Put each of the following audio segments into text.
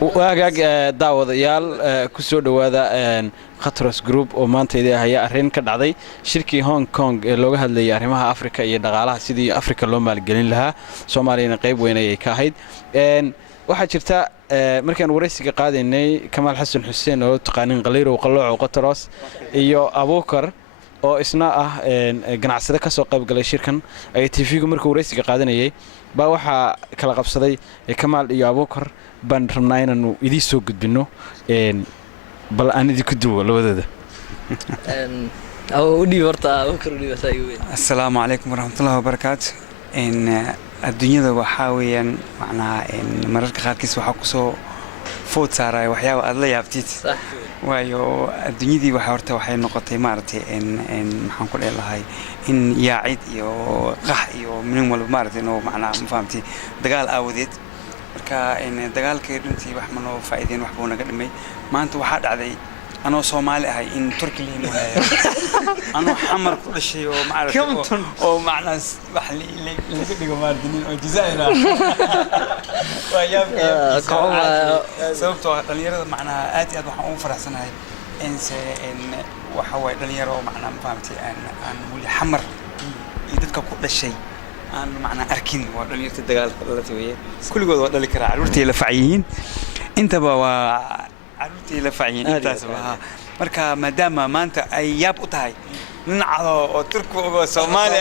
waagaag daawadayaal ku soo dhawaada Khatros Group oo maanta idin haya arrin ka dhacday shirkii Hong Kong ee looga hadlayay arrimaha Afrika iyo dhaqaalaha sidii Afrika loo maalgelin lahaa Soomaaliyana qayb weyn ay ka ahayd waxa jirta markaan wareysiga qaadaynay Kamal Xasan Xuseen oo taqaanin qaliiro qalooco Khatros iyo Abuukar oo isna ah ganacsade ka soo qayb galay shirkan ay TV-gu markuu wareysiga qaadanayay ba waxa kala qabsaday Kamal iyo Abuukar baan rabnaa inaanu idin soo gudbino bal aan idin ku duubo labadooda oo udii horta Abuukar udii wasay weyn assalaamu alaykum warahmatullahi wabarakatuh adduunyada waxa weeyaan macnaa mararka qaarkiis waxa ku soo food saaray waxyaabo aad la yaabtid waayo adduunyadii waxa horta waxay noqotay maartay maxaan ku leeyahay in yaacid iyo qax iyo min walba maartay inuu macnaa ma fahamtay dagaal aawadeed marka dagaalkii runtii wax ma noo faa'iideen wax buu naga dhimay maanta waxa dhacday anoo Soomaali ahay in Turkiga leeyahay anoo xamar ku dhashay oo maartay oo macnaa wax laga dhigo maartay oo Jazaa'ir sababtoo dhalinyarada macnaa aad waxaan u faraxsanahay in waxa way dhalinyaro macnaa ma fahamtay aan wali xamar iyo dadka ku dhashay aan macnaa arkin waa dhalinyarada dagaalka la taweeyay kulligood waa dhali kara caruurtii la faciyiin intaba waa caruurtii la faciyiin intaas waa marka maadaama maanta ay yaab u tahay nacdo oo Turku oo Soomaali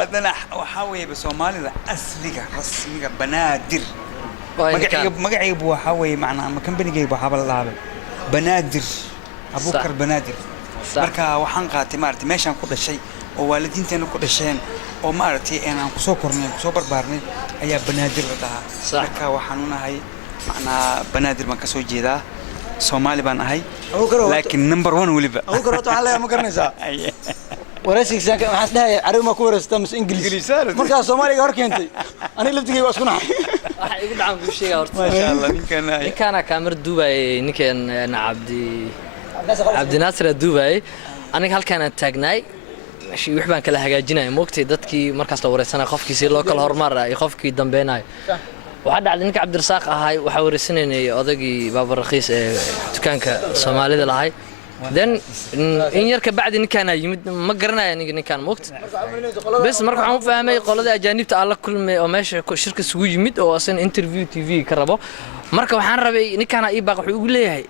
hadana waxa weeye Soomaalida asliga rasmiga banaadir magacaygu waxa weeye macnaa ama kambanigaygu waxa la laabay banaadir Abuukar banaadir marka waxaan qaatay maartay meeshan ku dhashay oo waalidiinteena ku dhasheen oo maartay aan ku soo kornay ku soo barbaarnay ayaa banaadir la dhahaa marka waxaan u nahay macnaa banaadir baan ka soo jeedaa Soomaali baan ahay laakiin number 1 waliba Abuukar waxa la ma garanaysaa waraysiga waxaan dhahay Carabi ma ku wareystaa mis Ingiriis marka Soomaaliga hor keentay aniga laftigay waa isku nahay waxa igu dhacay ku sheega horta ma sha Allah ninkana kaamir Dubai ninkan Abdi Nasir Dubai aniga halkaan taagnay شيء وحبان كلا هجاجنا موقتي دتكي مركز لوريسنا خفكي سير لوكال هرمار يخفكي دمبيناي وحد عندك عبد الرزاق هاي وحاور سنين أضجي باب الرخيص دكانك الصومالي ده هاي then إن يركب بعد إن كان يمد ما قرنا يعني إن كان وقت بس مركب عم فهمي قال ده أجانب تعلق كل ما ماشي شركة سوي يمد أو أصلا انترفيو تي في كربه مركب حنربي إن كان أي باقي يقول لي هاي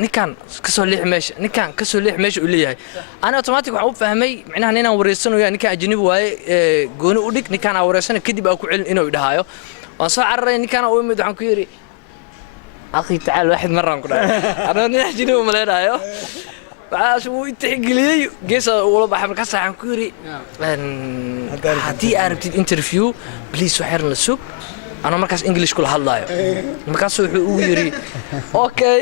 ninkan ka soo leex meesha ninkan ka soo leex meesha uu leeyahay ana automatic waxa uu fahmay macnaha inaan wareysanayo ninkan ajnabi waaye gooni u dhig ninkan aan wareysanayo kadib aan ku celin inuu idhaayo waan soo cararay ninkan oo imid waxaan ku yiri akhi taal واحد مره aan ku dhahay ana nin ajnabi ma leedahay baash uu intixgeliyay geesa uu la baxay markaas waxaan ku yiri hadii aad rabtid interview please waxaan la sug ana markaas English kula hadlayo markaas wuxuu ugu yiri okay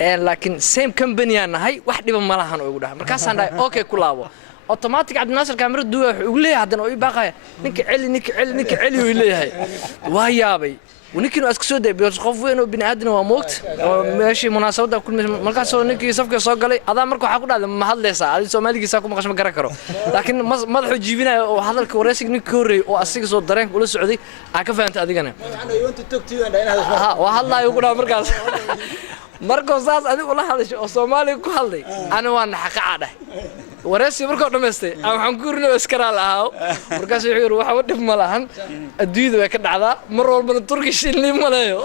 لكن same company أنا هاي واحد يبغى ملاهن ويقول ده مركز عندي أوكي كلابو automatic عبد الناصر كاميرا دوه يقول لي هذا نوعي بقى نك علي ويقول لي هاي وهي أبي ونكين أسكسود بيوز خوفين وبني آدم وموت ماشي مناسبة كل مركز نك يصفق صاق علي هذا مركو حقول هذا محل لسه هذا سومالي كيساكو مقاش مكركرو لكن ما ذو جيبنا وهذا الكوريسك نكوري وأسيق صوت درين كل السعودي أكفى أنت أديكنا وهلا يقول مركز markoo saas adigu la hadasho oo Soomaali ku hadlay ana waan xaqaade waraysi markoo dhameystay waxaan ku rino iskaraal ahaa markaas wuxuu yiri waxa dib ma lahan adduunyada way ka dhacdaa mar walba Turkish in ma leeyo